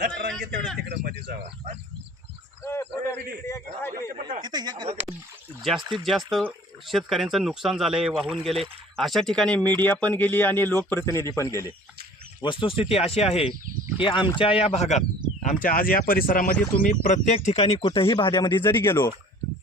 नटरंगी तेवढं तिकडं मध्ये जावा. जास्तीत जास्त शेतकऱ्यांचं नुकसान झालंय वाहून गेले. अशा ठिकाणी मीडिया पण गेली आणि लोकप्रतिनिधी पण गेले. वस्तुस्थिती अशी आहे की आमच्या या भागात आमच्या आज या परिसरामध्ये तुम्ही प्रत्येक ठिकाणी कुठंही भाड्यामध्ये जरी गेलो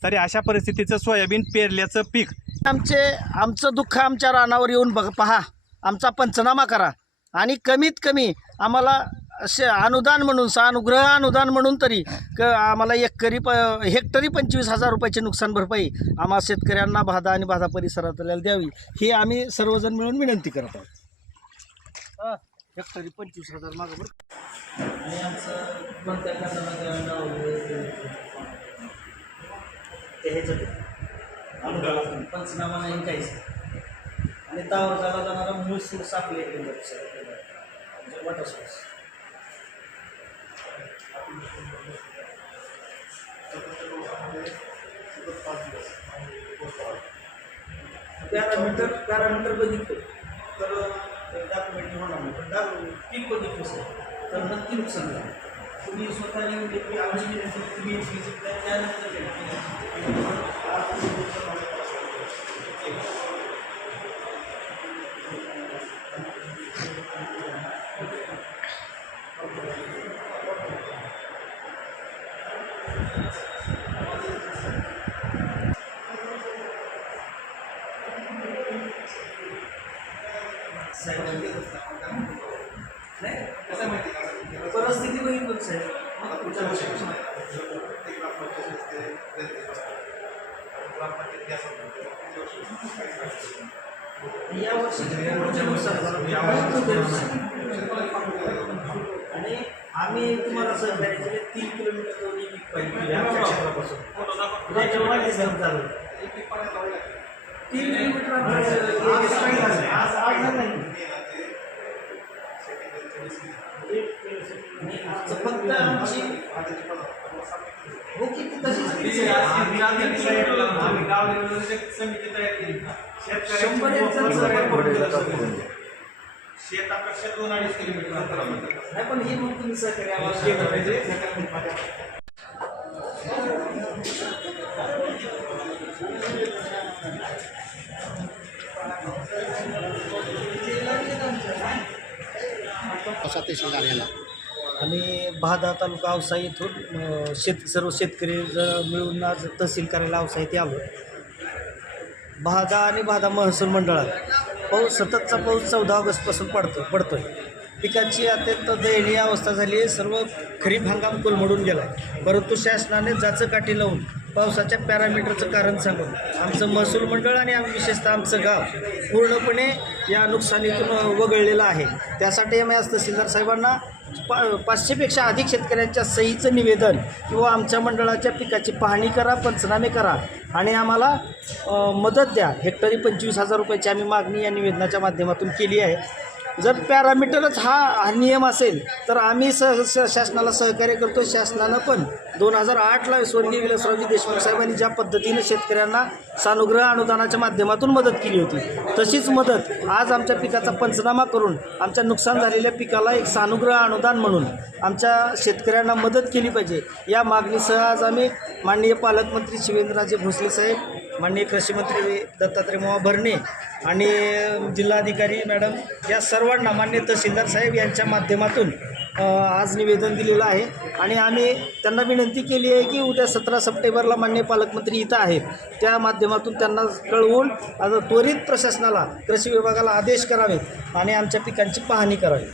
तरी अशा परिस्थितीचं सोयाबीन पेरल्याचं पीक. आमचे आमचं दुःख आमच्या रानावर येऊन बघ पहा. आमचा पंचनामा करा. आणि कमीत कमी आम्हाला असे अनुदान म्हणून सानुग्रह अनुदान म्हणून तरी क आम्हाला एकरी प हेक्टरी पंचवीस हजार रुपयाची नुकसान भरपाई आम्हा शेतकऱ्यांना बाधा आणि बाधा परिसरातल्या द्यावी ही आम्ही सर्वजण मिळून विनंती करत आहोत. हा, हेक्टरी पंचवीस हजार मागं पंचनामा नाही काहीच. आणि त्यावर झाला जाणारा मूळ सोर्स आपले म्हणजे वॉटर सोर्स पॅरामीटर पॅरामीटर बघितलं. तर डॉक्युमेंट होणार नाही पण डॉक्युमेंट पीक बघितलं सर तर नक्की नुकसान झालं. तुम्ही स्वतः येऊन ते आमची विनंती तुम्ही visit करा, त्यानंतर नाही कसं माहिती परिस्थिती बघितलं साहेब पुढच्या वर्षापासून या वर्षी आणि आम्ही तुम्हाला सहकार्य केले तीन किलोमीटर दोन्ही आमच्या क्षेत्रापासून तीन किलोमीटर आमच्या- आज आज नाही. फक्त आमची हो की ती तशीच केली. आहे. शंभर एकरचं सहकार्य शेतापेक्षा दोन अडीच किलोमीटर अंतरावर. नाही पण हे मग तुम्ही सहकार्य आम्हाला केलं पाहिजे आम्ही भादा तालुका औसा येथून शेत सर्व शेतकरी ज- मिळून आज तहसील कार्यालय औसा येथे आलो. भादा आणि भादा महसूल मंडळात पाऊस सततचा पाऊस चौदा ऑगस्टपासून पडतो पडतो आहे पिकाची अत्यंत दयनीय अवस्था झाली आहे. सर्व खरीप हंगाम कोलमडून गेला आहे परंतु शासनाने जाचं काठी लावून पावसाच्या पॅरामीटरचं कारण सांगून आमचं महसूल मंडळ आणि आम्ही विशेषतः आमचं गाव पूर्णपणे या नुकसानीतून वगळलेलं आहे. त्यासाठी आम्ही आज तहसीलदार साहेबांना पा पाचशेपेक्षा अधिक शेतकऱ्यांच्या सहीचं निवेदन किंवा आमच्या मंडळाच्या पिकाची पाहणी करा पंचनामे करा आणि आम्हाला मदत द्या. हेक्टरी पंचवीस हजार रुपयाची आम्ही मागणी या निवेदनाच्या माध्यमातून केली आहे. जर पॅरामीटरच हा हा नियम असेल तर आम्ही सह स- शासनाला सहकार्य करतो. शासनानं पण दोन हजार आठला स्वर्गीय विलासरावजी देशमुख साहेबांनी ज्या पद्धतीनं शेतकऱ्यांना सानुग्रह अनुदानाच्या माध्यमातून मदत केली होती तशीच मदत आज आमच्या पिकाचा पंचनामा करून आमच्या नुकसान झालेल्या पिकाला एक सानुग्रह अनुदान म्हणून आमच्या शेतकऱ्यांना मदत केली पाहिजे. या मागणीसह आज आम्ही माननीय पालकमंत्री शिवेंद्रराजे भोसले साहेब माननीय कृषीमंत्री दत्तात्रय मोहा भरणे आणि जिल्हाधिकारी मॅडम या सर्वांना मान्य तहसीलदार साहेब यांच्या माध्यमातून आज निवेदन दिलेलं आहे. आणि आम्ही त्यांना विनंती केली आहे की उद्या सतरा सप्टेंबरला मान्य पालकमंत्री इथं आहेत. त्या माध्यमातून त्यांना कळवून आता त्वरित प्रशासनाला कृषी विभागाला आदेश करावेत आणि आमच्या पिकांची पाहणी करावी.